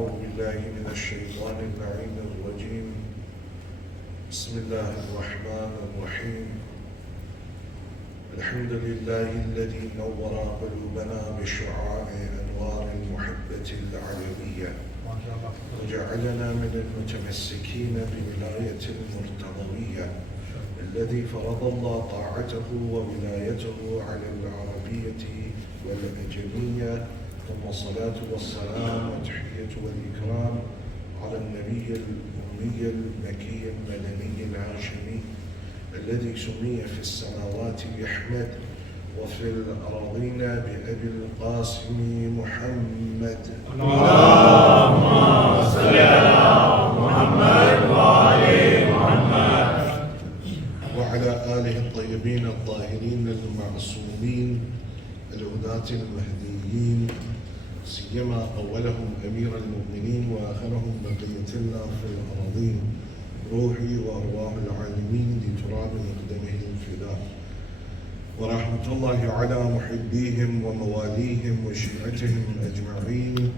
أعوذ بالله من الشيطان اللعين الرجيم. بسم الله الرحمن الرحيم. الحمد لله الذي نور قلوبنا بشعاع أنوار المحبة العلوية وجعلنا من المتمسكين بولاية المرتضوية الذي فرض الله طاعته وولايته على العربية والأجمية، ثم الصلاة والسلام والتحية والإكرام على النبي الأمي المكي المدني الهاشمي الذي سمي في السماوات بأحمد وفي الأراضين بأبي القاسم محمد. اللهم صل على محمد وآل محمد وعلى آله الطيبين الطاهرين المعصومين الهداة المهديين، سيما أولهم أمير المؤمنين وآخرهم بقية الله في الأراضين، روحي وأرواح العالمين لتراب مقدمه الفداء، ورحمة الله على محبيهم ومواليهم وشيعتهم أجمعين،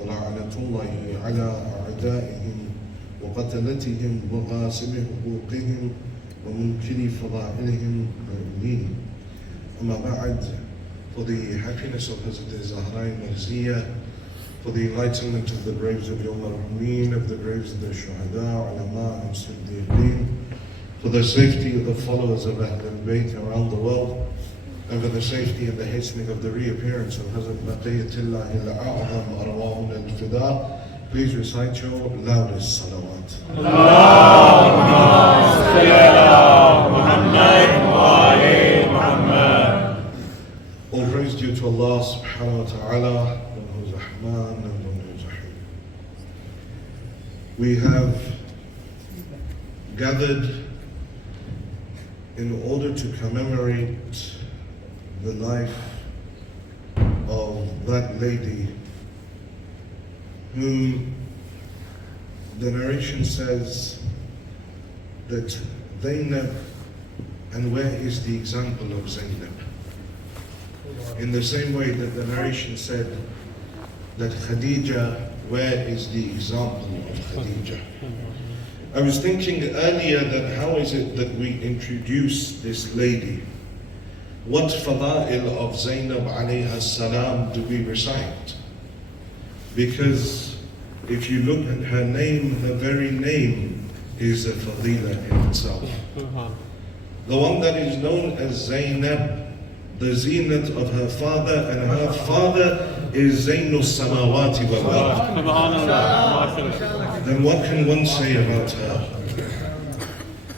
ولعنة الله على أعدائهم وقتلتهم وقاسم حقوقهم ومنكر فضائلهم آمين. أما بعد, for the happiness of Hazrat Zahra Marziyah, for the enlightenment of the graves of Yawm al-Rumeen, of the graves of the Shahadat, Ulama and Siddiqeen, for the safety of the followers of Ahl al-Bayt around the world, and for the safety and the hastening of the reappearance of Hazrat Baqiyatullah al-A'zam Arwahun al-Fida, please recite your loudest salawat. Allahumma salli ala Muhammad wa ali Muhammad. All praise due to Allah subhanahu wa ta'ala, one who is Rahman and one who is Rahim. We have gathered in order to commemorate the life of that lady whom the narration says that Zainab, and where is the example of Zainab? In the same way that the narration said that Khadija, where is the example of Khadija? I was thinking earlier that how is it that we introduce this lady? What fada'il of Zainab alayha salam do we recite? Because if you look at her name, her very name is a fadila in itself. The one that is known as Zainab, the zinat of her father, and her father is Zainus Samawati wal Ard. Then what can one say about her?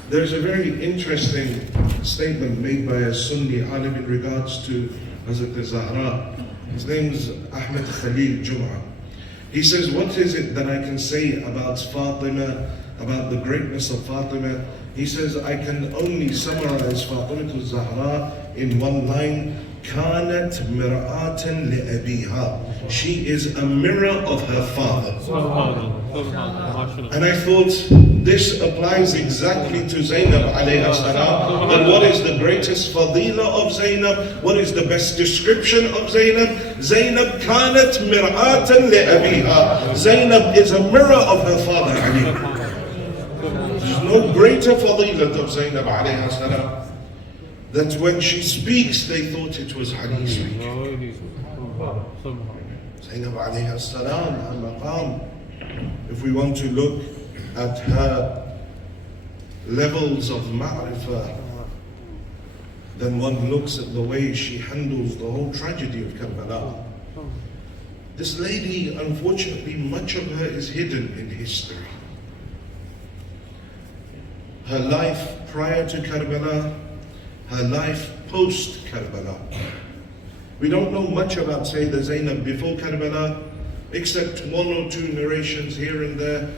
There's a very interesting statement made by a Sunni alim in regards to Hazrat Zahra. His name is Ahmed Khalil Jum'ah. He says, what is it that I can say about Fatima, about the greatness of Fatima? He says, I can only summarize Fatima al-Zahra in one line, كانت مرآة لأبيها. She is a mirror of her father. And I thought this applies exactly to Zainab alayha salam. That what is the greatest fadila of Zainab? What is the best description of Zainab? Zainab كانت مرآة لأبيها. Zainab is a mirror of her father Ali. There's no greater fadilat of Zainab alayha salam that when she speaks they thought it was Ali speaking. Zainab alayha salam, her maqam. If we want to look at her levels of ma'rifah, then one looks at the way she handles the whole tragedy of Karbala. This lady, unfortunately, much of her is hidden in history. Her life prior to Karbala, her life post Karbala. We don't know much about Sayyidah Zainab before Karbala, except one or two narrations here and there.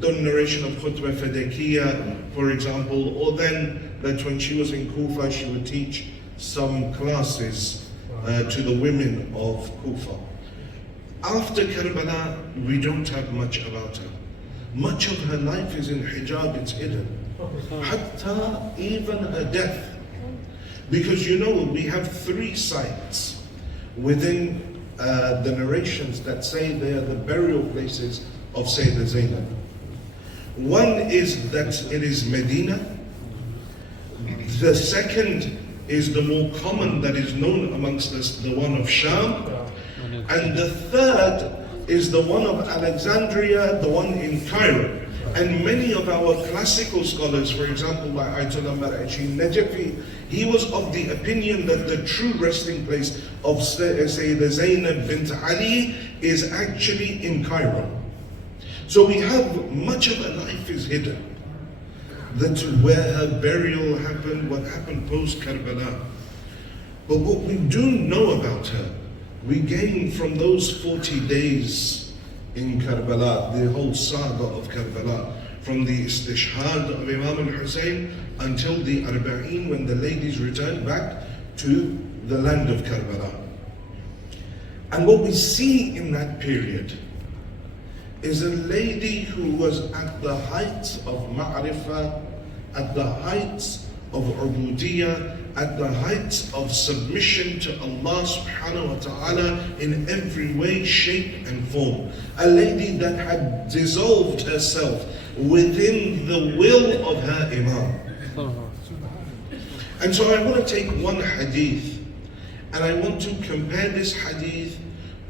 Done narration of Khutbah Fadakiyah, for example, or then that when she was in Kufa, she would teach some classes to the women of Kufa. After Karbala, we don't have much about her. Much of her life is in hijab, it's hidden. Hatta even her death. Because you know, we have 3 sites within the narrations that say they are the burial places of Sayyidah Zainab. One is that it is Medina. The second is the more common that is known amongst us, the one of Sham. And the third is the one of Alexandria, the one in Cairo. And many of our classical scholars, for example, like Ayatollah Mar'ashi Najafi, he was of the opinion that the true resting place of Sayyidah Zainab bint Ali is actually in Cairo. So we have much of her life is hidden. That's where her burial happened, what happened post Karbala. But what we do know about her, we gain from those 40 days in Karbala, the whole saga of Karbala, from the istishhad of Imam al-Hussein until the Arba'een, when the ladies returned back to the land of Karbala. And what we see in that period is a lady who was at the heights of ma'rifah, at the heights of ubudiyah, at the heights of submission to Allah subhanahu wa ta'ala in every way, shape and form. A lady that had dissolved herself within the will of her Imam. And so I want to take one hadith and I want to compare this hadith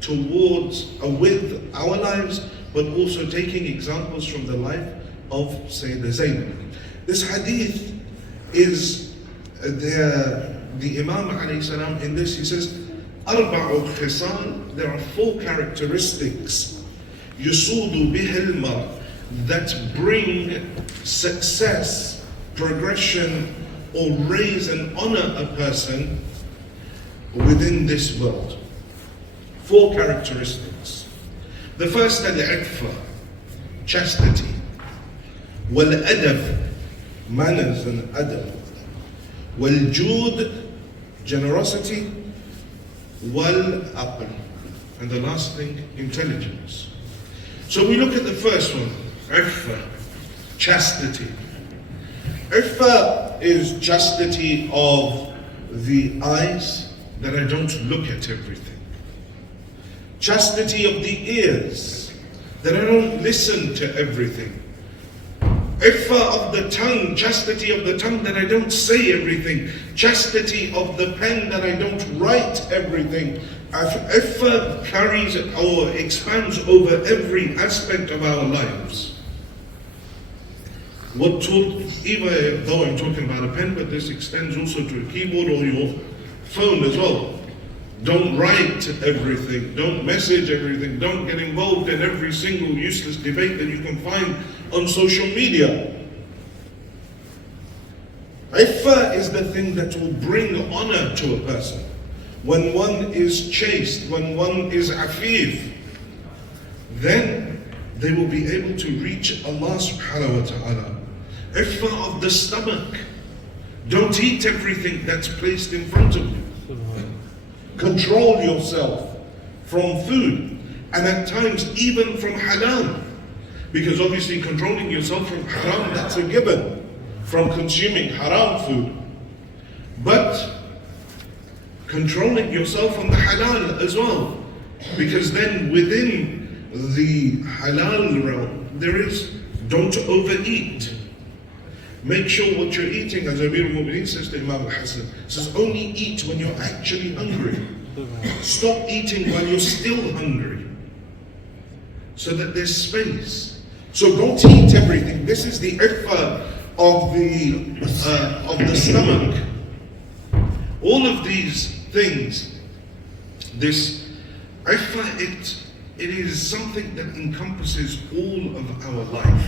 with our lives, but also taking examples from the life of Sayyidah Zainab. This hadith is the Imam alayhi salam in this, he says, أربع خصال, there are 4 characteristics يسود بها المرء, that bring success, progression, or raise and honor a person within this world. 4 characteristics. The first, al-'iffa, chastity, wal-adab, manners and adab, wal-jud, generosity, wal-aql, and the last thing, intelligence. So we look at the first one, iffa, chastity. Iffa is chastity of the eyes, that I don't look at everything. Chastity of the ears, that I don't listen to everything. Iffa of the tongue, chastity of the tongue, that I don't say everything. Chastity of the pen, that I don't write everything. Iffa carries or expands over every aspect of our lives. Even though I'm talking about a pen, but this extends also to a keyboard or your phone as well. Don't write everything, don't message everything, don't get involved in every single useless debate that you can find on social media. Iffa is the thing that will bring honor to a person. When one is chaste, when one is afif, then they will be able to reach Allah subhanahu wa ta'ala. Iffa of the stomach. Don't eat everything that's placed in front of you. Control yourself from food, and at times even from halal. Because obviously controlling yourself from haram, that's a given, from consuming haram food. But controlling yourself on the halal as well. Because then within the halal realm, there is, don't overeat. Make sure what you're eating, as Amir al-Mu'mineen says to Imam al-Hasan, says only eat when you're actually hungry. Stop eating while you're still hungry, so that there's space. So don't eat everything. This is the iffa of the stomach. All of these things, this iffa, it is something that encompasses all of our life.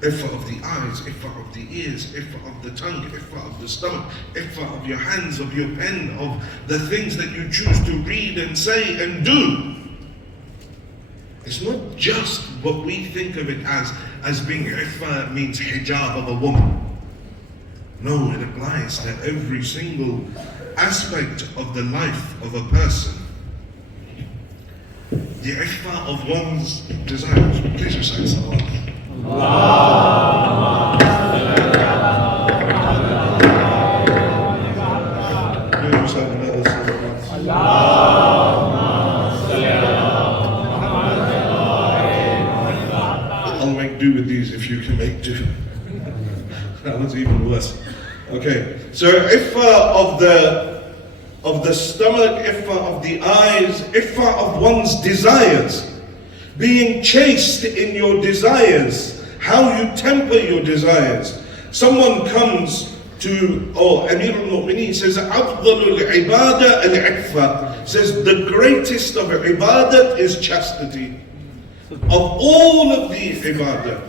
Iffa of the eyes, iffa of the ears, iffa of the tongue, iffa of the stomach, iffa of your hands, of your pen, of the things that you choose to read and say and do. It's not just what we think of it as being iffa means hijab of a woman. No, it applies to every single aspect of the life of a person. The iffa of one's desires. Please recite salawat. اللهم do with these if you can make do? That was even worse. Okay, so iffa of the stomach, iffa of the eyes, iffa of one's desires. Being chaste in your desires, how you temper your desires. Someone comes to, Amir al-Mu'mineen says, أفضل العبادة العفة. Says the greatest of ibadat is chastity. Of all of the ibadah,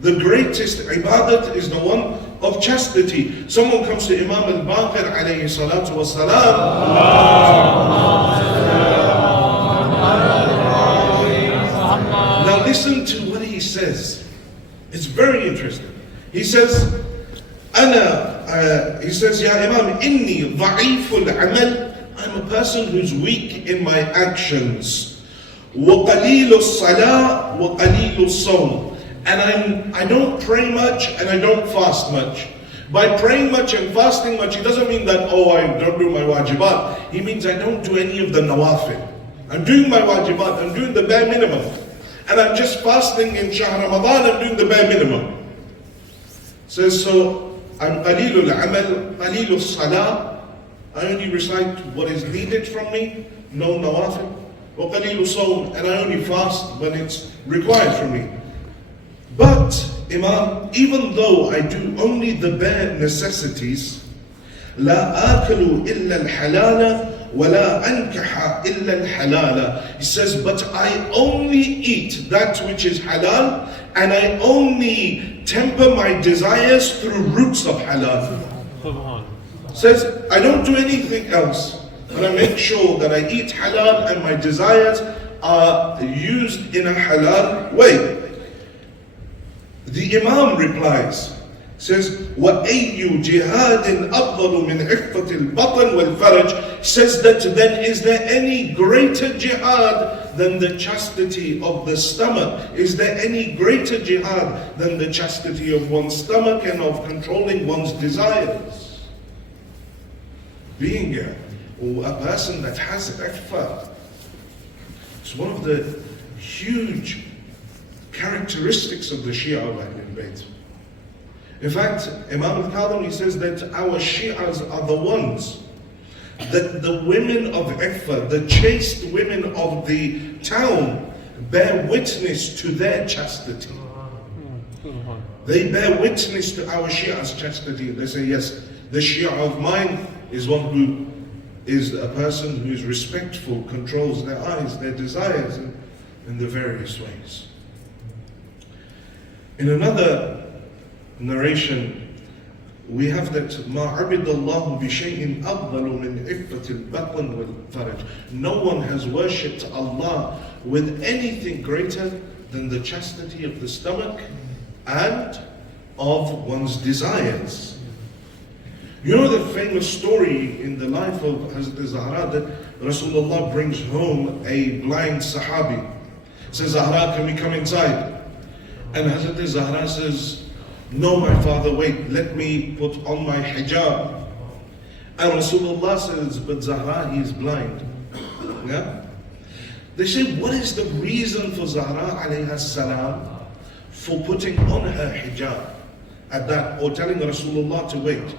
the greatest ibadat is the one of chastity. Someone comes to Imam al-Baqir alayhi salatu wa salam. Now listen to what he says. It's very interesting. He says, he says, Ya Imam, inni dha'iful amal. I'm a person who's weak in my actions. وَقَلِيلُ الصَّلَاةِ وَقَلِيلُ الصَّوْمِ. And I don't pray much and I don't fast much. By praying much and fasting much, it doesn't mean that, I don't do my wajibat. He means I don't do any of the nawafil. I'm doing my wajibat, I'm doing the bare minimum. And I'm just fasting in Shahr Ramadan, I'm doing the bare minimum. Says, so I'm qalilul amal, qalilul salah. I only recite what is needed from me, no nawafil. وَقَلِيلُ صَوْمٍ, and I only fast when it's required from me. But, Imam, even though I do only the bare necessities, لَا آكَلُ إِلَّا الْحَلَالَ وَلَا أَنْكَحَ إِلَّا الْحَلَالَ. He says, but I only eat that which is halal, and I only temper my desires through roots of halal. Says, I don't do anything else. But I make sure that I eat halal and my desires are used in a halal way. The Imam replies, says, وَأَيُّ جِهَادٍ أَفْضَلُ مِنْ عِفَّةِ الْبَطَنِ وَالْفَرَجِ. Says that then is there any greater jihad than the chastity of the stomach? Is there any greater jihad than the chastity of one's stomach and of controlling one's desires? Being a person that has iffa. It's one of the huge characteristics of the Shia of Ahlul Bayt. In fact, Imam al-Kadhim, he says that our Shias are the ones that the women of iffa, the chaste women of the town, bear witness to their chastity. They bear witness to our Shia's chastity. They say, yes, the Shia of mine is one who is a person who is respectful, controls their eyes, their desires in the various ways. In another narration, we have that مَا عَبِدَ اللَّهُ بِشَيْءٍ أَفْضَلُ مِنْ عِفَّةِ الْبَطْنِ وَالْفَرَجِ. No one has worshipped Allah with anything greater than the chastity of the stomach and of one's desires. You know the famous story in the life of Hazrat Zahra that Rasulullah brings home a blind Sahabi. Says, Zahra, can we come inside? And Hazrat Zahra says, no, my father, wait, let me put on my hijab. And Rasulullah says, but Zahra, he is blind. Yeah? They say, what is the reason for Zahra alayha salam for putting on her hijab at that, or telling Rasulullah to wait?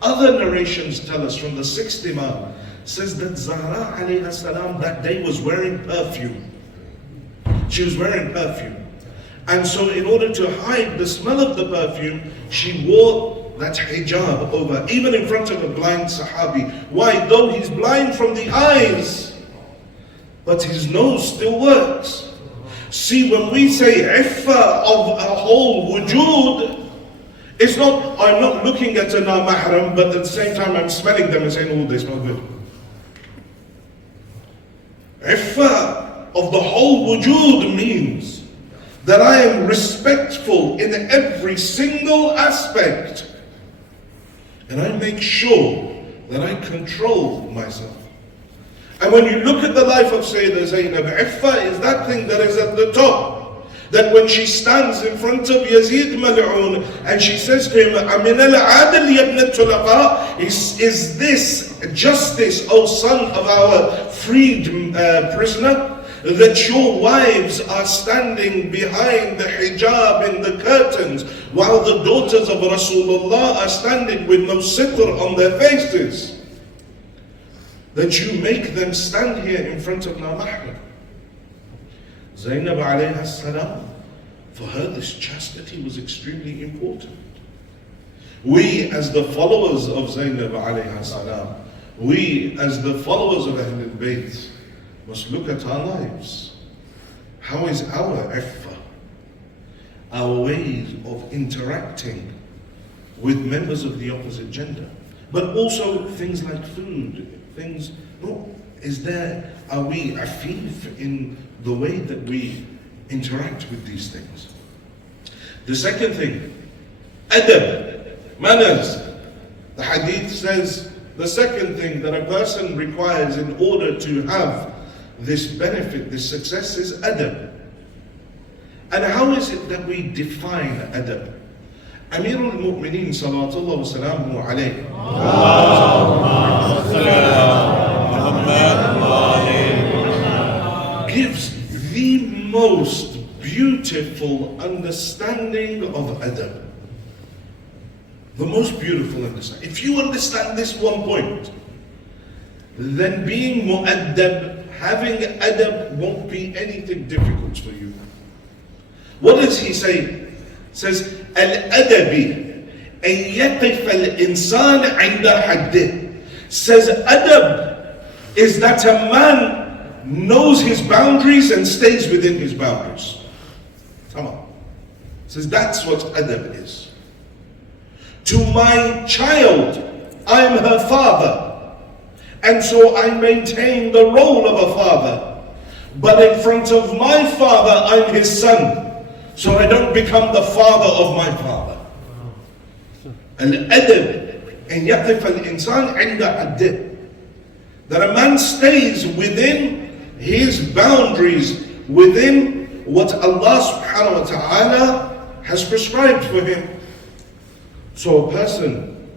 Other narrations tell us from the 6th Imam, says that Zahra alayha salam that day was wearing perfume. She was wearing perfume. And so in order to hide the smell of the perfume, she wore that hijab over, even in front of a blind Sahabi. Why? Though he's blind from the eyes, but his nose still works. See, when we say iffa of a whole wujud, it's not, I'm not looking at a mahram, but at the same time I'm smelling them and saying, oh, they smell good. Iffa of the whole wujud means that I am respectful in every single aspect. And I make sure that I control myself. And when you look at the life of Sayyidah Zainab, iffa is that thing that is at the top. That when she stands in front of Yazid Mal'un and she says to him, Amin al-adil yabna tulaqa, is this justice, O son of our freed prisoner? that your wives are standing behind the hijab and the curtains, while the daughters of Rasulullah are standing with no sitr on their faces, that you make them stand here in front of la mahram. Zainab alayha salam, for her this chastity was extremely important. We as the followers of Zainab alayha salam, we as the followers of Ahlul Bayt must look at our lives. How is our iffah, our ways of interacting with members of the opposite gender? But also things like food, things, no, are we afif in the way that we interact with these things? The second thing, adab, manners. The hadith says the second thing that a person requires in order to have this benefit, this success, is adab. And how is it that we define adab? Amirul Mu'mineen sallallahu salamu alayhi gives the most beautiful understanding of adab. The most beautiful understanding. If you understand this one point, then being mu'addab, having adab, won't be anything difficult for you. What does he say? He says, al-adabi an yaqif al-insan 'inda haddih. Says adab is that a man knows his boundaries and stays within his boundaries. Come on. Says that's what adab is. To my child, I'm her father, and so I maintain the role of a father. But in front of my father, I'm his son, so I don't become the father of my father. Al-adab an yaqif al-insan 'inda haddih. That a man stays within his boundaries, within what Allah subhanahu wa ta'ala has prescribed for him. So a person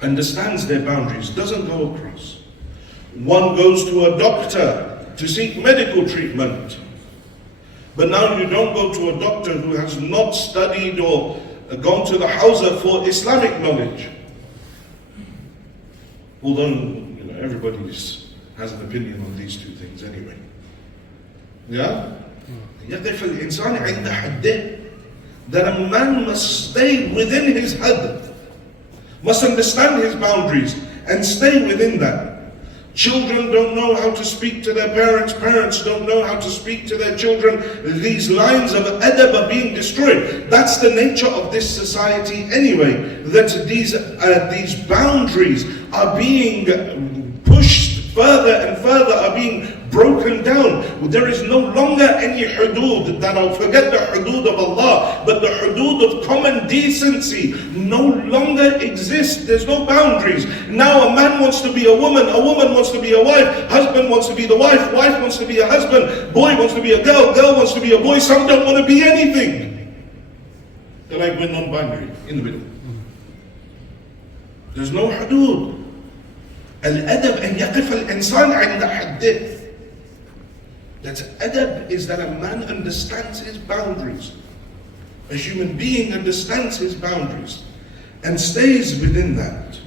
understands their boundaries, doesn't go across. One goes to a doctor to seek medical treatment. But now you don't go to a doctor who has not studied or gone to the hawza for Islamic knowledge. Although, everybody has an opinion on these two things anyway. Yeah? يَقِفَ الْإِنسَانِ عِنْدَ حَدِّهِ. That a man must stay within his hadd, must understand his boundaries and stay within that. Children don't know how to speak to their parents, parents don't know how to speak to their children. These lines of adab are being destroyed. That's the nature of this society anyway, that these boundaries are being pushed further and further, are being broken down. There is no longer any hudud, that I'll forget the hudud of Allah, but the hudud of common decency no longer exists. There's no boundaries. Now a man wants to be a woman wants to be a wife, husband wants to be the wife wants to be a husband, boy wants to be a girl wants to be a boy, some don't want to be anything. They're like we're non-binary, in the middle. There's no hudud. Al-adab an yaqif al-insan 'inda haddih. That adab is that a man understands his boundaries. A human being understands his boundaries and stays within that.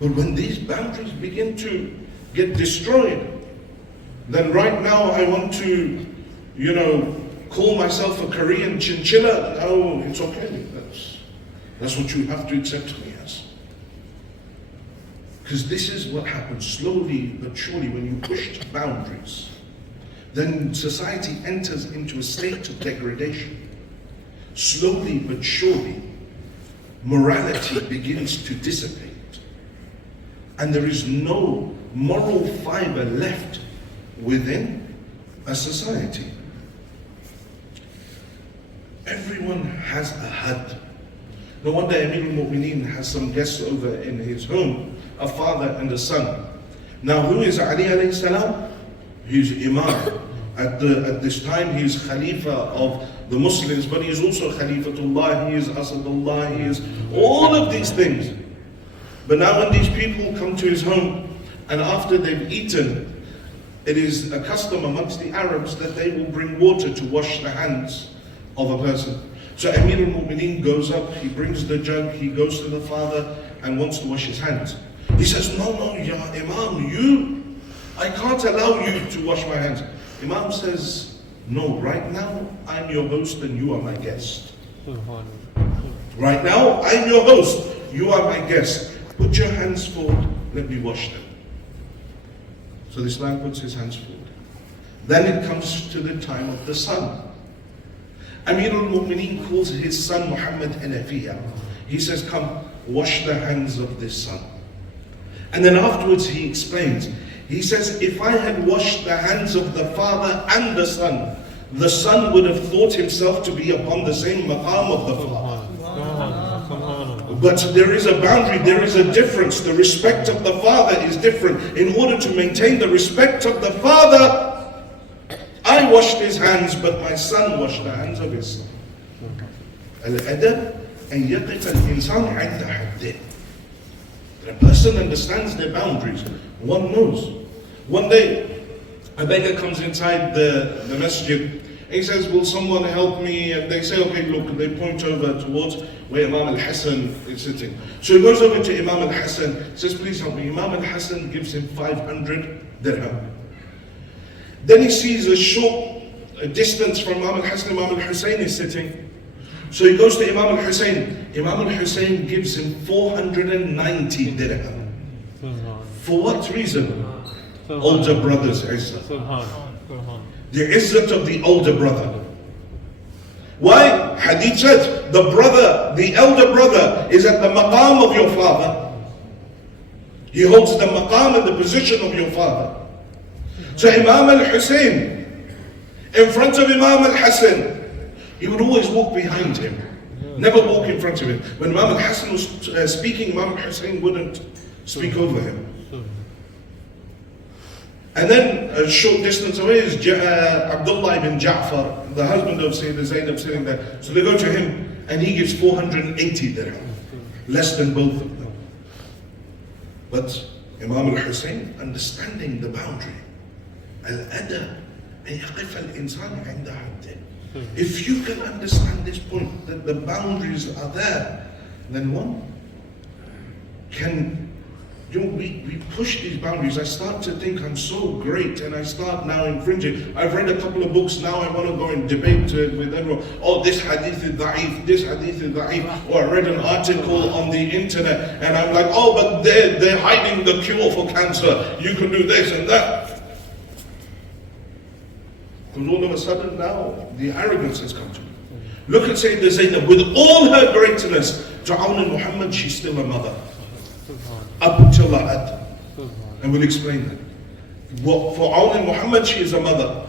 But when these boundaries begin to get destroyed, then right now I want to, call myself a Korean chinchilla. No, it's okay. That's what you have to accept me as. Because this is what happens slowly but surely when you push boundaries. Then society enters into a state of degradation. Slowly but surely, morality begins to dissipate. And there is no moral fiber left within a society. Everyone has a had. No wonder Amirul Mu'mineen has some guests over in his home, a father and a son. Now who is Ali alayhi salam? He's Imam. At this time he is Khalifa of the Muslims, but he is also Khalifatullah, he is Asadullah, he is all of these things. But now when these people come to his home, and after they've eaten, it is a custom amongst the Arabs that they will bring water to wash the hands of a person. So Amir al-Mu'mineen goes up, he brings the jug, he goes to the father and wants to wash his hands. He says, no, Ya Imam, I can't allow you to wash my hands. Imam says, no, right now I'm your host and you are my guest. Right now I'm your host, you are my guest. Put your hands forward, let me wash them. So this man puts his hands forward. Then it comes to the time of the son. Amir al-Mu'mineen calls his son Muhammad Hanafiya. He says, come, wash the hands of this son. And then afterwards he explains. He says, if I had washed the hands of the father and the son would have thought himself to be upon the same maqam of the father. But there is a boundary, there is a difference. The respect of the father is different. In order to maintain the respect of the father, I washed his hands, but my son washed the hands of his son. Al-adab an yaqif al-insan 'inda haddih. The person understands their boundaries. One knows. One day, a beggar comes inside the masjid. He says, will someone help me? And they say, okay, look, they point over towards where Imam al-Hassan is sitting. So he goes over to Imam al-Hassan, says, please help me. Imam al-Hassan gives him 500 dirham. Then he sees a short distance from Imam al-Hassan, Imam al-Hussein is sitting. So he goes to Imam al-Hussein. Imam al-Hussein gives him 490 dirham. For what reason? Older brother's izzah. The izzat of the older brother. Why? Hadith said, the elder brother is at the maqam of your father. He holds the maqam and the position of your father. So Imam al-Hussein, in front of Imam al-Hassan, he would always walk behind him, never walk in front of him. When Imam al-Hassan was speaking, Imam al-Hussein wouldn't speak over him. And then a short distance away is Abdullah ibn Ja'far, the husband of Sayyidina Zainab, sitting there. So they go to him and he gives 480 dirham, less than both of them. But Imam al-Hussein, understanding the boundary, al-adab an yaqif al-insan 'inda haddih. If you can understand this point, that the boundaries are there, then one can, we push these boundaries. I start to think I'm so great and I start now infringing. I've read a couple of books, now I want to go and debate with everyone. Oh, this hadith is da'if, this hadith is da'if. Or I read an article on the internet and I'm like, oh, but they're hiding the cure for cancer. You can do this and that. Because all of a sudden now, the arrogance has come to me. Look at Sayyidina Zainab, with all her greatness, to Awan al-Muhammad, she's still a mother. Up until Lahad. And we'll explain that. For Awan al-Muhammad, she is a mother.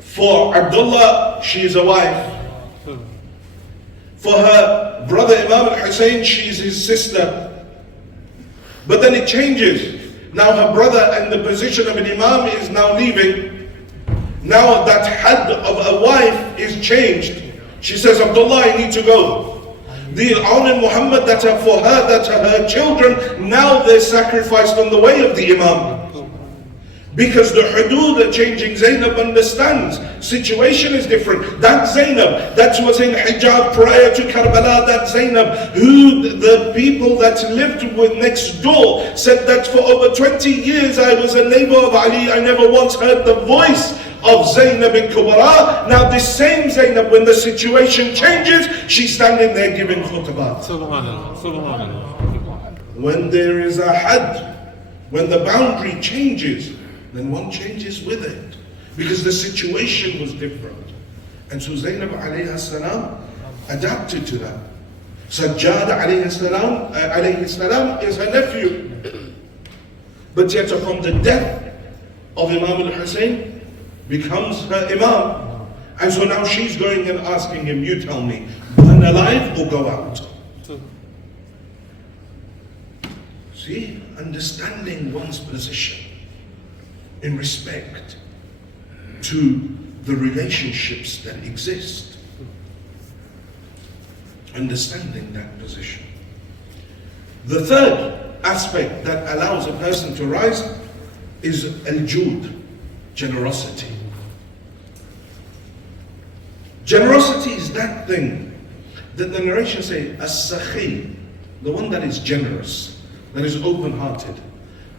For Abdullah, she is a wife. For her brother Imam al-Hussein, she is his sister. But then it changes. Now her brother and the position of an Imam is now leaving. Now that had of a wife is changed. She says, Abdullah, I need to go. The Awan al-Muhammad that are for her, that are her children, now they're sacrificed on the way of the Imam. Because the hudud are changing. Zainab understands. Situation is different. That Zainab, that was in hijab prior to Karbala, that Zainab, who the people that lived with next door said that for over 20 years I was a neighbor of Ali, I never once heard the voice of Zainab in Kubara. Now this same Zainab, when the situation changes, she's standing there giving khutbah. Subhanallah, Subhanallah. When there is a had, when the boundary changes, then one changes with it. Because the situation was different. And so Zainab alayhi salam adapted to that. Sajjad alayhi salam is her nephew. But yet upon the death of Imam al-Hussein, becomes her Imam. And so now she's going and asking him, you tell me, burn alive or go out? See, understanding one's position in respect to the relationships that exist. Understanding that position. The third aspect that allows a person to rise is al-jud, generosity. Generosity is that thing that the narration say, as-sakhi, the one that is generous, that is open-hearted.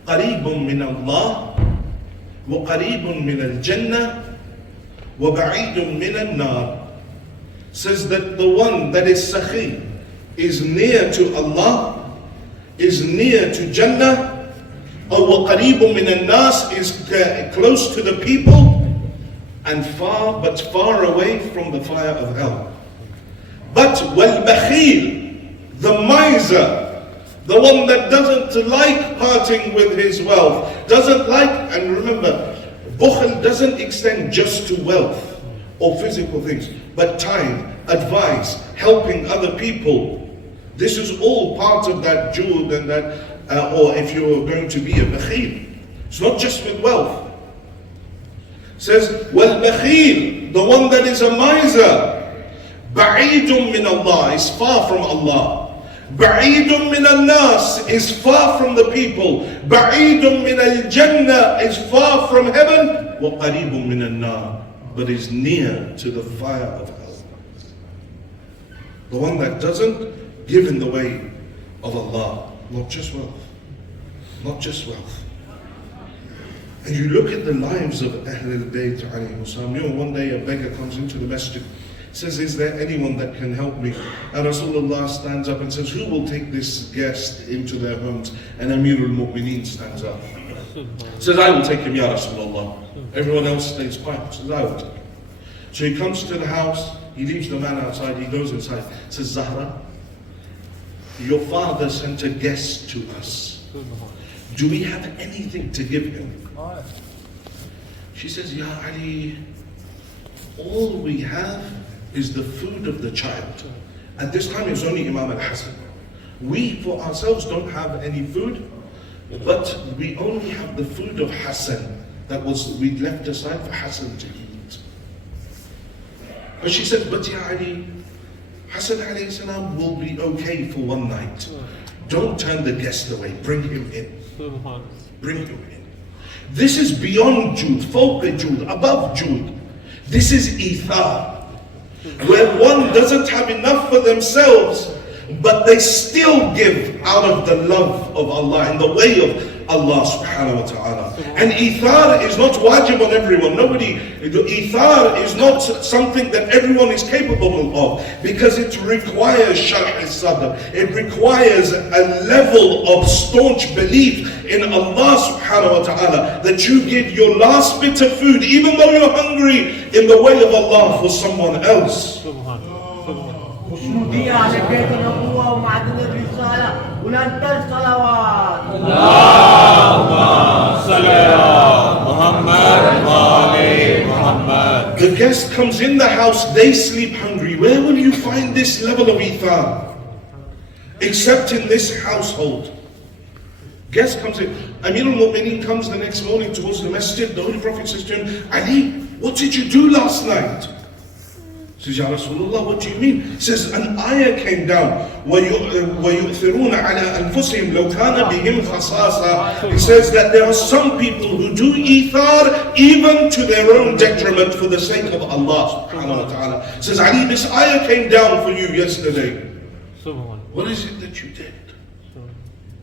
Qareebun min Allah, wa qareebun min al-jannah, wa ba'idun min al-nar. Says that the one that is sakhi is near to Allah, is near to Jannah, or wa qareebun min al-nas is close to the people, and far away from the fire of hell. But wal-bakhil, the miser, the one that doesn't like parting with his wealth, doesn't like, and remember, bukhl doesn't extend just to wealth or physical things, but time, advice, helping other people. This is all part of that jud and that, or if you're going to be a bakhil. It's not just with wealth. Says, wal-bakhil, the one that is a miser, ba'idun min Allah, is far from Allah. Ba'idun min al-nas, is far from the people. Ba'idun min al-jannah, is far from heaven. Wa qareebun min al-nar, but is near to the fire of hell. The one that doesn't give in the way of Allah, not just wealth. Not just wealth. And you look at the lives of Ahl al-Bayt alayhi salam. You know, one day a beggar comes into the masjid, says, is there anyone that can help me? And Rasulullah stands up and says, who will take this guest into their homes? And Amir al-Mu'mineen stands up. Says, I will take him, Ya Rasulullah. Everyone else stays quiet. Says, I will take him. So he comes to the house, he leaves the man outside, he goes inside. Says, Zahra, your father sent a guest to us. Do we have anything to give him? She says, Ya Ali, all we have is the food of the child. At this time it's only Imam al-Hasan. We for ourselves don't have any food, but we only have the food of Hassan that we left aside for Hassan to eat. But she said, but Ya Ali, Hassan alayhi salam will be okay for one night. Don't turn the guest away, bring him in. Bring him in. This is beyond Jud, fawqa Jud, above Jud. This is ithar, where one doesn't have enough for themselves, but they still give out of the love of Allah, in the way of Allah subhanahu wa ta'ala. And ithar is not wajib on everyone. Ithar is not something that everyone is capable of, because it requires sharh al-sadr. It requires a level of staunch belief in Allah subhanahu wa ta'ala, that you give your last bit of food, even though you're hungry, in the way of Allah for someone else. مشهودية على بيت الأخوة ومعدن الرسالة وننتظر صلوات. اللهم صل على محمد. The guest comes in the house, they sleep hungry. Where will you find this level of ithar? Except in this household. Guest comes in. Amir al-Mu'mineen comes the next morning towards the masjid. The Holy Prophet says to him, Ali, what did you do last night? He says, Ya Rasulullah, what do you mean? He says, an ayah came down. وَيُؤْثِرُونَ عَلَىٰ أَنفُسِهِمْ لَوْ كَانَ بِهِمْ خَصَاصَةٌ. He says that there are some people who do ithar even to their own detriment for the sake of Allah subhanahu wa ta'ala. He says, Ali, this ayah came down for you yesterday. What is it that you did?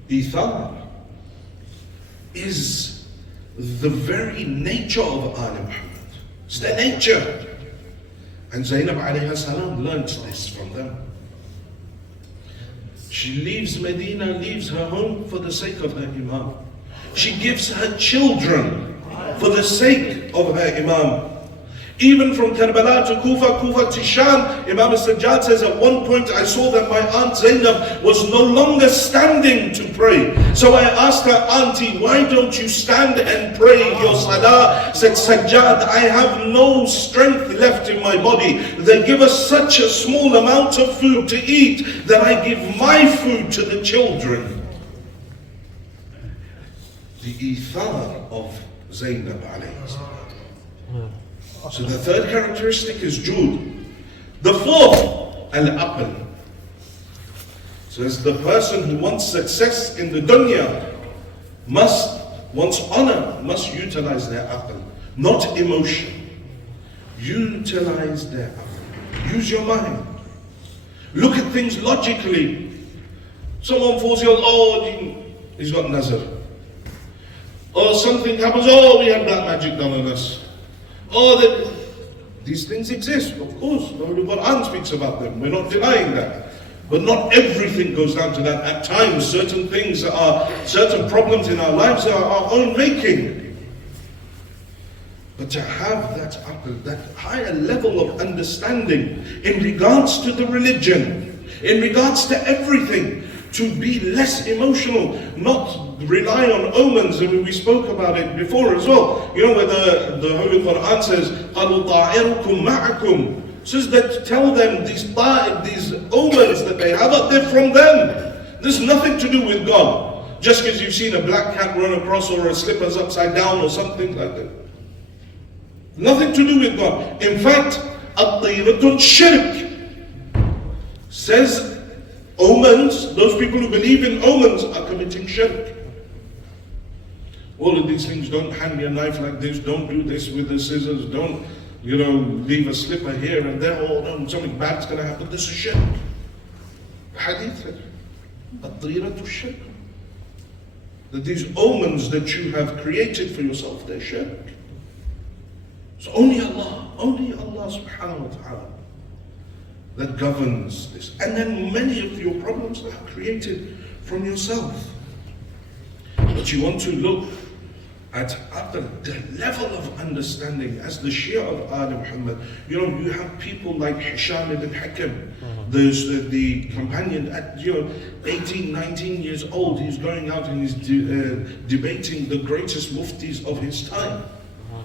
Ithar is the very nature of Al Muhammad. It's their nature. And Zainab alayhi salam learned this from them. She leaves Medina, leaves her home for the sake of her Imam. She gives her children for the sake of her Imam. Even from Karbala to Kufa, Kufa to Sham, Imam al-Sajjad says, at one point I saw that my aunt Zainab was no longer standing to pray. So I asked her, Auntie, why don't you stand and pray your salah? Said Sajjad, I have no strength left in my body. They give us such a small amount of food to eat that I give my food to the children. The ithar of Zainab alayhi salam. So the third characteristic is Jud. The fourth, al-aql. So as the person who wants success in the dunya must One's honor must utilize their aql, not emotion. Utilize their aql. Use your mind. Look at things logically. Someone falls ill, oh, he's got nazar. Or something happens, oh, we had black magic done on us. Oh, these things exist, of course. The Quran speaks about them. We're not denying that. But not everything goes down to that. At times, certain problems in our lives are our own making. But to have that higher level of understanding in regards to the religion, in regards to everything, to be less emotional, not rely on omens. I mean, we spoke about it before as well. You know, where the Holy Quran says, قَالُوا طَائِرُكُمْ مَعَكُمْ, says that tell them these omens that they have up there from them. There's nothing to do with God. Just because you've seen a black cat run across or a slipper's upside down or something like that. Nothing to do with God. In fact, الطَّيْرَةٌ shirk. Says omens, those people who believe in omens are committing shirk. All of these things, don't hand me a knife like this, don't do this with the scissors, don't, leave a slipper here and there, oh no, something bad's going to happen. This is shirk. Hadith says, الطَّيْرَةُ shirk. That these omens that you have created for yourself, they're shirk. So only Allah subhanahu wa ta'ala that governs this. And then many of your problems are created from yourself. But you want to look at the level of understanding as the Shia of Al Muhammad. You have people like Hisham ibn Hakim, the companion at 18, 19 years old. He's going out and he's debating the greatest muftis of his time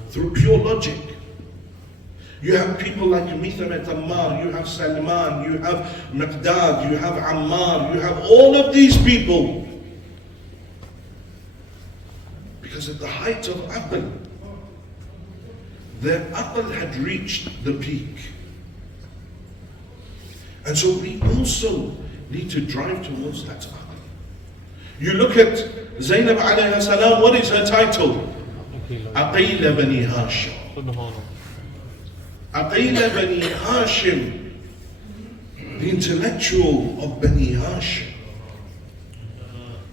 through pure logic. You have people like Mithamet Ammar, you have Salman, you have Miqdad, you have Ammar, you have all of these people. Because at the height of aql, their aql had reached the peak. And so we also need to drive towards that aql. You look at Zainab alayha salam, what is her title? Aqila Bani Hashim. Aqila Bani Hashim, the intellectual of Bani Hashim.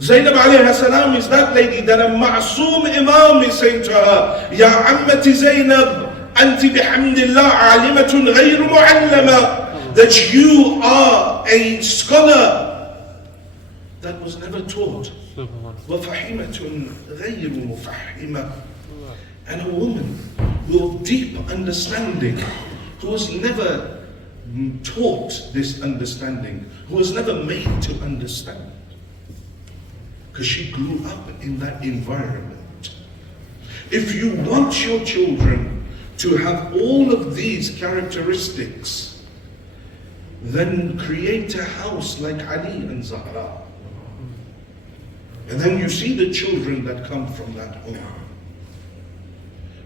Zainab alayha salam is that lady that a ma'soom imam is saying to her, Ya ammati Zainab, anti bihamdillah alimatun ghayru mu'allama, that you are a scholar that was never taught. Wa fahimatun ghayru mufahima, and a woman with deep understanding, who was never taught this understanding, who was never made to understand. Because she grew up in that environment. If you want your children to have all of these characteristics, then create a house like Ali and Zahra. And then you see the children that come from that home.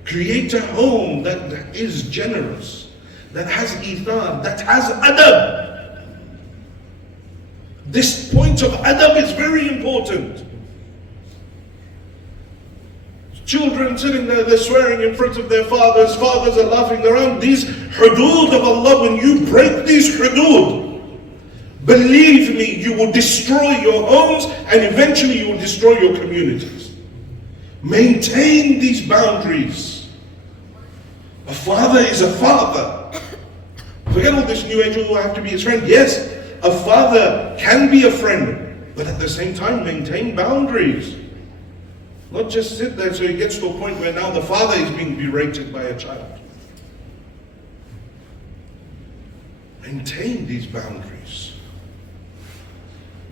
Create a home that is generous, that has ithar, that has adab. This point of adab is very important. Children sitting there, they're swearing in front of their fathers. Fathers are laughing around. These hudud of Allah, when you break these hudud, believe me, you will destroy your homes and eventually you will destroy your communities. Maintain these boundaries. A father is a father. Forget all this new age, oh, I have to be his friend. Yes, a father can be a friend, but at the same time maintain boundaries. Not just sit there so he gets to a point where now the father is being berated by a child. Maintain these boundaries.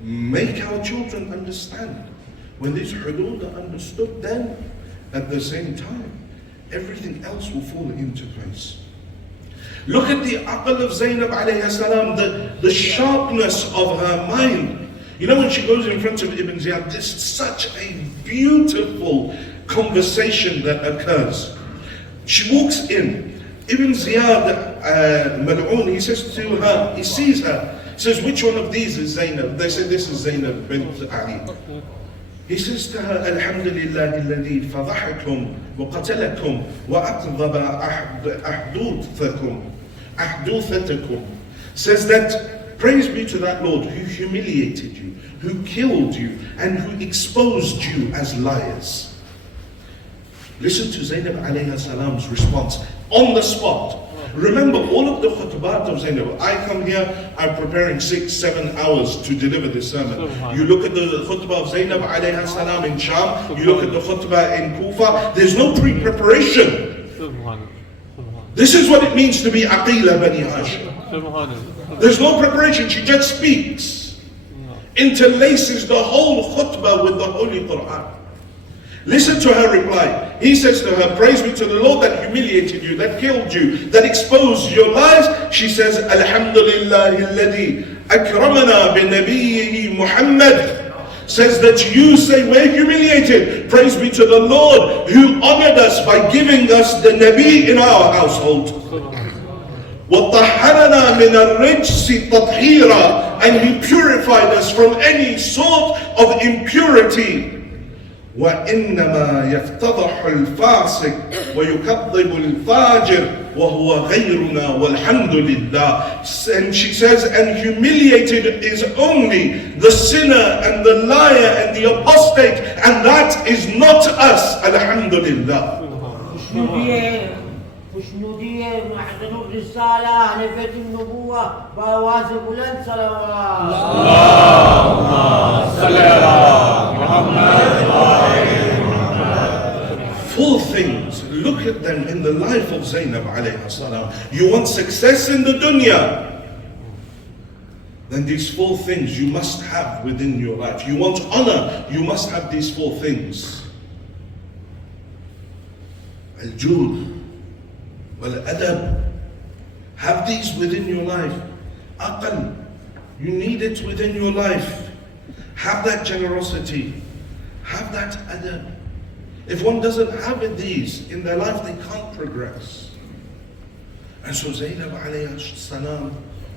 Make our children understand. When these hudud are understood, then at the same time, everything else will fall into place. Look at the aql of Zainab alayhi salam, the sharpness of her mind. When she goes in front of Ibn Ziyad, there's such a beautiful conversation that occurs. She walks in. Ibn Ziyad, Mal'un, he says to her, he sees her, says, which one of these is Zainab? They say, this is Zainab bint Ali. He says to her, Alhamdulillah alladhi fadhahakum wa qatalakum wa aqdhaba ahduthatakum. Says that, praise be to that Lord who humiliated you, who killed you, and who exposed you as liars. Listen to Zainab alayhi salam's response on the spot. Remember, all of the khutbah of Zainab, I come here, I'm preparing 6-7 hours to deliver this sermon. You look at the khutbah of Zainab alayhi salam in Sham, you look at the khutbah in Kufa, there's no pre-preparation. This is what it means to be Aqila Bani Hashim. There's no preparation, she just speaks. Interlaces the whole khutbah with the Holy Quran. Listen to her reply. He says to her, praise be to the Lord that humiliated you, that killed you, that exposed your lies. She says, Alhamdulillah alladhi akramana bi nabiyyihi Muhammad. Says that you say we're humiliated. Praise be to the Lord who honored us by giving us the Nabi in our household. وَطَهَّرَنَا مِنَ الرِّجْسِ تَطْهِيرًا. And He purified us from any sort of impurity. وَإِنَّمَا يَفْتَضَحُ الْفَاسِقُ وَيُكَذِّبُ الْفَاجِرُ وَهُوَ غَيْرُنَا وَالْحَمْدُ لِلَّهِ. And she says, and humiliated is only the sinner and the liar and the apostate, and that is not us. Alhamdulillah. خشنودية محزن الرسالة على بيت النبوة بأواز بلند صلوات. اللهم صل على محمد. 4 things, look at them in the life of Zainab alayhi salam. You want success in the dunya, then these 4 things you must have within your life. You want honor, you must have these 4 things. Al-Jud, Wal-Adab. Have these within your life. Aql, you need it within your life. Have that generosity. Have that adab. If one doesn't have these in their life, they can't progress. And so Zainab alayhi salam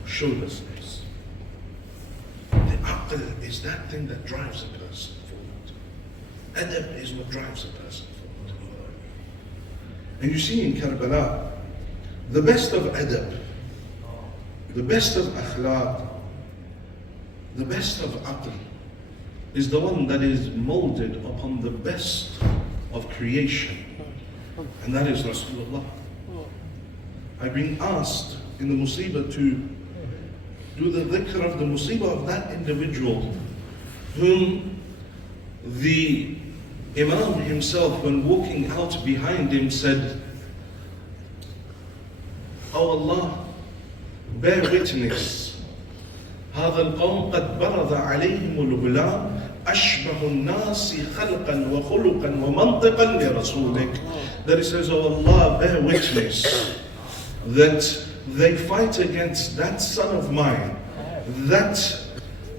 showed us this. The aql is that thing that drives a person forward. Adab is what drives a person forward. And you see in Karbala, the best of adab, the best of akhlaq, the best of aql is the one that is molded upon the best of creation, and that is Rasulullah. I've been asked in the musibah to do the dhikr of the musibah of that individual whom the Imam himself, when walking out behind him, said, "Oh Allah, bear witness, هذا القوم قد برز عليهم الغلام أشبه الناس خلقا وخلقا ومنطقا لرسولك." That he says, "Oh Allah, bear witness that they fight against that son of mine that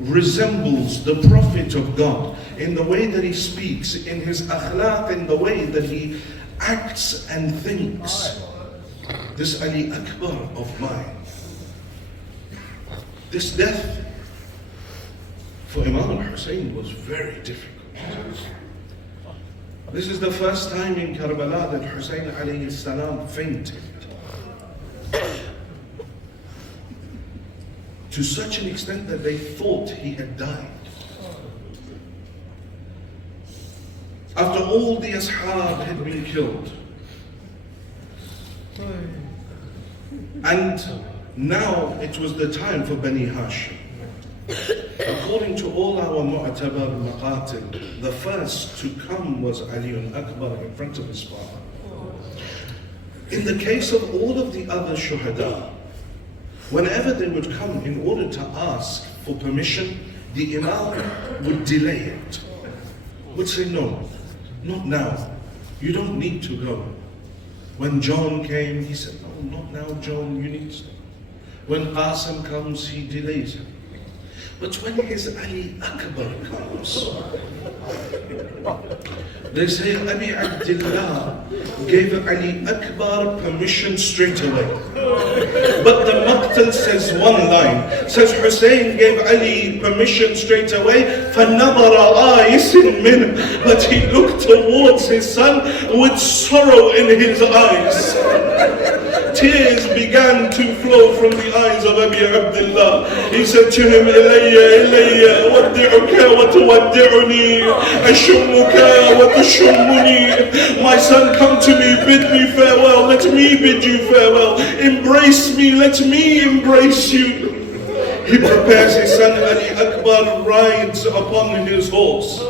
resembles the Prophet of God in the way that he speaks, in his akhlaq, in the way that he acts and thinks. This Ali Akbar of mine." This death for Imam al-Hussein was very difficult. This is the first time in Karbala that Hussein alayhi salam fainted. To such an extent that they thought he had died. After all the ashab had been killed. And now it was the time for Bani Hashim. According to all our mu'tabar maqatil, the first to come was Ali Akbar in front of his father. In the case of all of the other shuhada, whenever they would come in order to ask for permission, the Imam would delay it. Would say, "No, not now. You don't need to go." When John came, he said, "No, not now, John, you need to." When Qasim comes, he delays him. But when his Ali Akbar comes, they say Abi Abdullah gave Ali Akbar permission straight away. But the Maqtal says one line, says Hussein gave Ali permission straight away, فَنَظَرَ آيِسٍ مِّنْهُ, but he looked towards his son with sorrow in his eyes. Tears began to flow from the eyes of Abi Abdullah. He said to him, إِلَيَّ إِلَيَّ أُوَدِّعُكَ وَتُوَدِّعُنِي أَشُمُّكَ وَتُشُمُّنِي. My son, come to me, bid me farewell, let me bid you farewell. Embrace me, let me embrace you. He prepares his son. Ali Akbar rides upon his horse.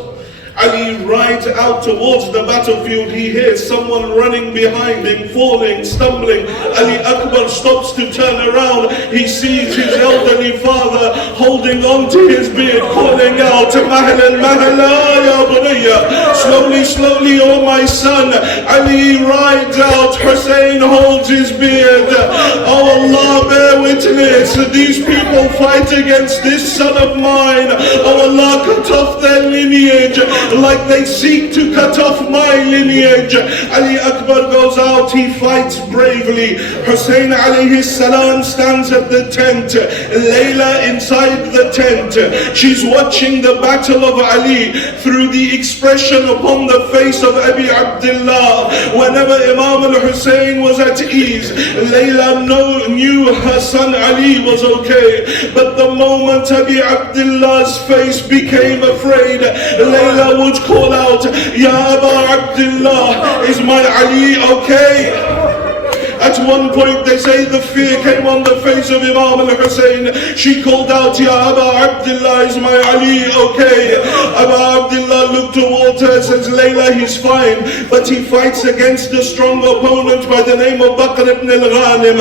Ali rides out towards the battlefield. He hears someone running behind him, falling, stumbling. Ali Akbar stops to turn around. He sees his elderly father holding on to his beard, calling out, Mahlan, Mahla, ya bunayya. Slowly, slowly, oh my son. Ali rides out. Hussein holds his beard. Oh Allah, bear witness. These people fight against this son of mine. Oh Allah, cut off their lineage like they seek to cut off my lineage. Ali Akbar goes out, he fights bravely. Hussein alayhi salam stands at the tent. Layla inside the tent. She's watching the battle of Ali through the expression upon the face of Abi Abdullah. Whenever Imam al-Hussein was at ease, Layla knew her son Ali was okay. But the moment Abi Abdullah's face became afraid, Layla would call out, Ya Aba Abdullah, is my Ali okay? At one point they say the fear came on the face of Imam al-Hussein. She called out, Ya Aba Abdullah, is my Ali okay? Aba Abdullah looked towards her, says, Layla, he's fine, but he fights against a strong opponent by the name of Bakr ibn al-Ghanim.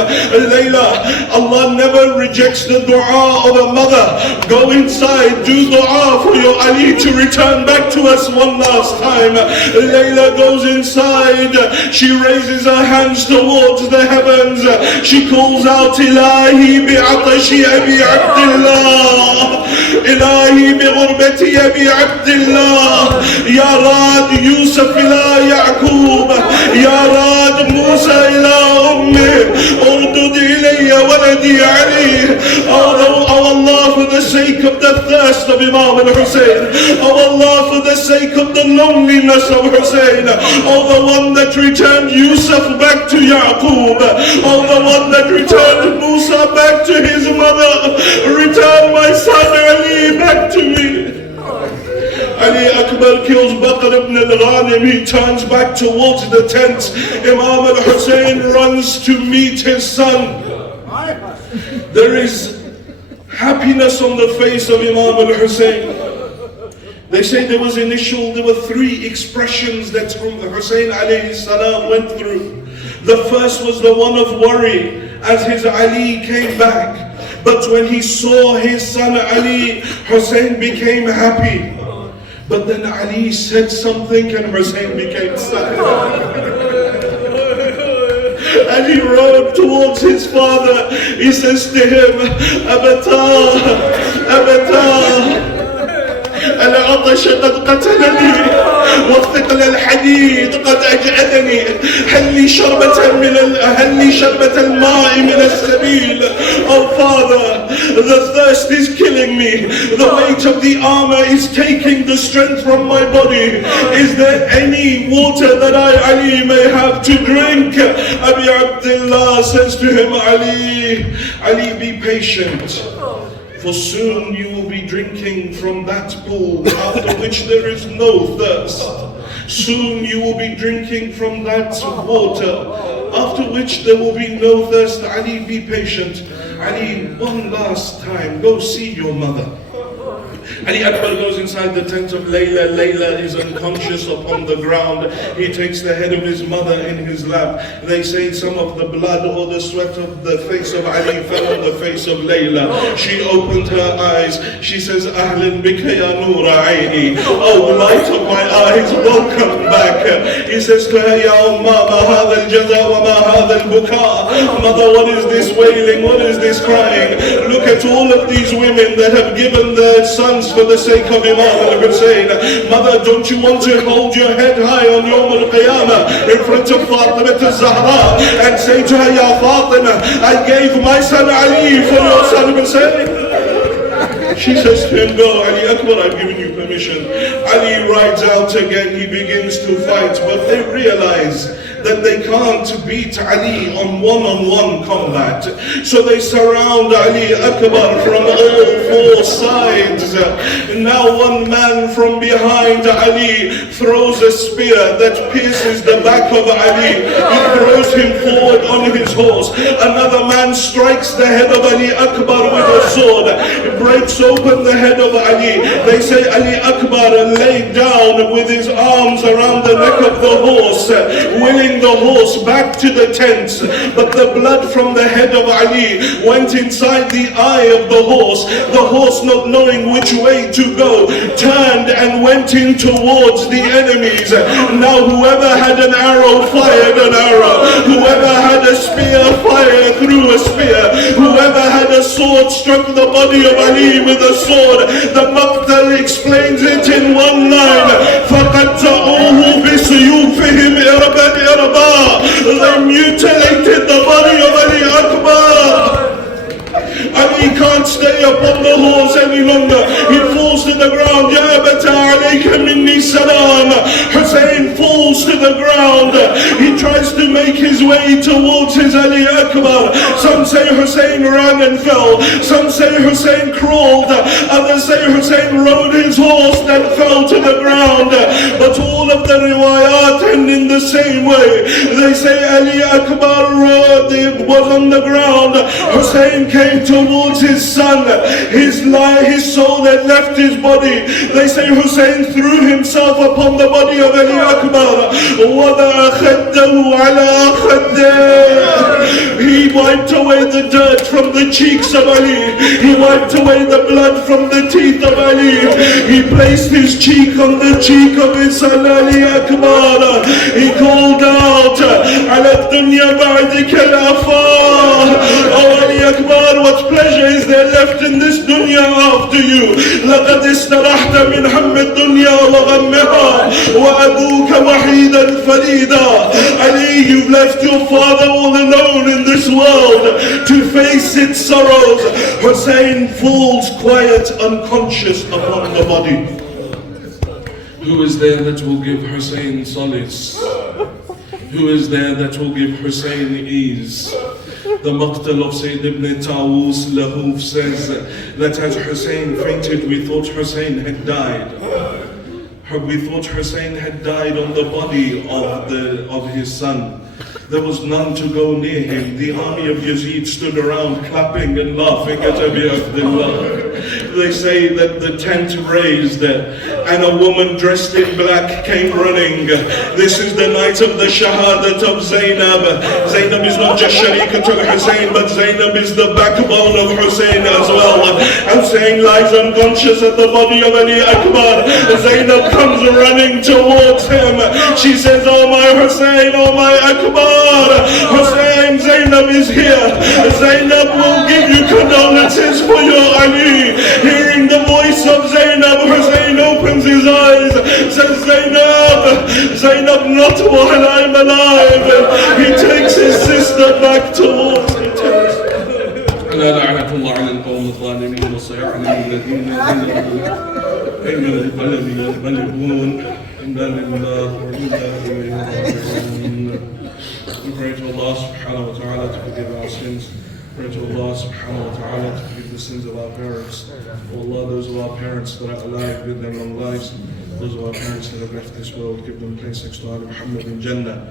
Layla, Allah never rejects the dua of a mother. Go inside, do dua for your Ali to return back to us one last time. Layla goes inside. She raises her hands towards the heavens. She calls out, Ilahi bi'atashi Abi Abdullah, Ilahi bi'ghurbati Abi Abdullah, Ya Rad Yusuf ila Ya'qub, Ya Rad Musa ila Ummi, Urdud ilayya waladi Ali. Oh Allah, for the sake of the thirst of Imam al-Hussein, oh Allah, for the sake of the loneliness of Hussein, oh the one that returned Yusuf back to Ya'qub, oh the one that returned Musa back to his mother, return my son Ali back to me. Ali Akbar kills Bakr ibn al-Ghanim. He turns back towards the tent. Imam al-Hussein runs to meet his son. There is happiness on the face of Imam al-Hussein. They say there were three expressions that Hussein alayhi salam went through. The first was the one of worry as his Ali came back. But when he saw his son Ali, Hussein became happy. But then Ali said something and Hussein became sad. And he rode towards his father. He says to him, Abata, Abata, العطش قد قتلني والثقل الحديد قد أجأدني هل لي شربة الماء من السبيل. Oh Father, the thirst is killing me. The weight of the armor is taking the strength from my body. Is there any water that I, Ali, may have to drink? Abi Abdullah says to him, Ali, be patient. For soon you will be drinking from that pool, after which there is no thirst. Soon you will be drinking from that water, after which there will be no thirst. Ali, be patient. Ali, one last time, go see your mother. Ali Akbar goes inside the tent of Layla. Layla is unconscious upon the ground. He takes the head of his mother in his lap. They say some of the blood or the sweat of the face of Ali fell on the face of Layla. She opened her eyes. She says, Ahlan bika ya Noora Aini. Oh, light of my eyes, welcome back. He says to her, Ya Umma, ma hadha al-jaza wa ma hadha al-buka. Mother, what is this wailing? What is this crying? Look at all of these women that have given their sons for the sake of Imam al-Hussein. Mother, don't you want to hold your head high on Yawm al-Qiyamah in front of Fatima al-Zahra and say to her, Ya Fatima, I gave my son Ali for your son Hussein. She says to him, go, Ali Akbar, I've given you permission. Ali rides out again, he begins to fight, but they realize that they can't beat Ali on one-on-one combat. So they surround Ali Akbar from all four sides. Now one man from behind Ali throws a spear that pierces the back of Ali. He throws him forward on his horse. Another man strikes the head of Ali Akbar with a sword. It breaks open the head of Ali. They say Ali Akbar laid down with his arms around the neck of the horse, willing the horse back to the tents, but the blood from the head of Ali went inside the eye of the horse. The horse, not knowing which way to go, turned and went in towards the enemies. Now whoever had an arrow fired an arrow, whoever had a spear fired through a spear, whoever had a sword struck the body of Ali with a sword. The Maqtal explains it in one line, فَقَدْتَعُوهُ بِسُيُوفِهِمْ إِرْبًا إِرْبًا. They mutilated the body of Ali Akbar. Ali can't stay upon the horse any longer. He falls to the ground. Ya abata alayka minni salam. Hussein falls to the ground. He tries to make his way towards his Ali Akbar. Some say Hussein ran and fell. Some say Hussein crawled. Others say Hussein rode his horse and fell to the ground. But all of the riwayat end in the same way. They say Ali Akbar was on the ground. Hussein came towards his son. His soul had left his body. They say Hussein threw himself upon the body of Ali Akbar. He wiped away the dirt from the cheeks of Ali. He wiped away the blood from the teeth of Ali. He placed his cheek on the cheek of his son Ali Akbar. He called out, "Ala dunya ba'dika al-afar." Oh Ali Akbar, what pleasure is there left in this dunya after you? لقد استرحت من هم الدنيا وغمها وأبوك وحيدا فريدا. Ali, you've left your father all alone in this world to face its sorrows. Hussein falls quiet, unconscious upon the body. Who is there that will give Hussein solace? Who is there that will give Hussein ease? The Maqtal of Sayyid ibn Tawus Lahuf says that as Hussein fainted, we thought Hussein had died. We thought Hussein had died on the body of his son. There was none to go near him. The army of Yazid stood around clapping and laughing at Abi Abdullah. They say that the tent raised and a woman dressed in black came running. This is the night of the Shahadat of Zainab. Zainab is not just Sharika to Hussein, but Zainab is the backbone of Hussein as well. Hussein lies unconscious at the body of Ali Akbar. Zainab comes running towards him. She says, "Oh my Hussein, oh my Akbar. Hussein, Zainab is here. Zainab will give you condolences for your Ali." Hearing the voice of Zainab, Hussein opens his eyes, says, Zainab, not while I'm alive. He takes his sister back towards the tent. لا لعنة الله على القوم الظالمين وسيعلم الذين أين البلد ينقلبون إنا لله وإنا إليه راجعون. We pray to Allah subhanahu wa ta'ala to forgive our sins. Pray to Allah subhanahu wa ta'ala to forgive the sins of our parents. Oh Allah, those of our parents that are alive, give them long lives. Those of our parents that have left this world, give them place next to Ali Muhammad in Jannah.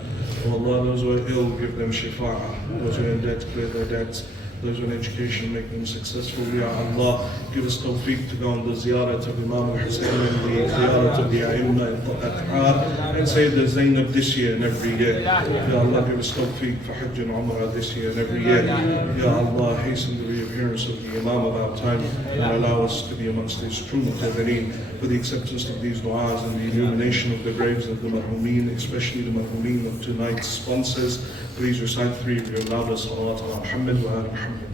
Oh Allah, those who are ill, give them shifa'ah. Those who are in debt, clear their debts. those in education, make them successful. Ya Allah, give us tawfiq to go on the ziyarat of Imam Hussainia and the ziyarat of the IMI and Sayyida Zainab this year and every year. Ya Allah, give us tawfiq for Hajj and Umrah this year and every year. Ya Allah, hasten the reappearance of the Imam of our time and allow us to be amongst his true muqtadireen for the acceptance of these du'as and the illumination of the graves of the marhumeen, especially the marhumeen of tonight's sponsors. Please recite 3 of your loudest salawat ala Muhammad wa ala Muhammad.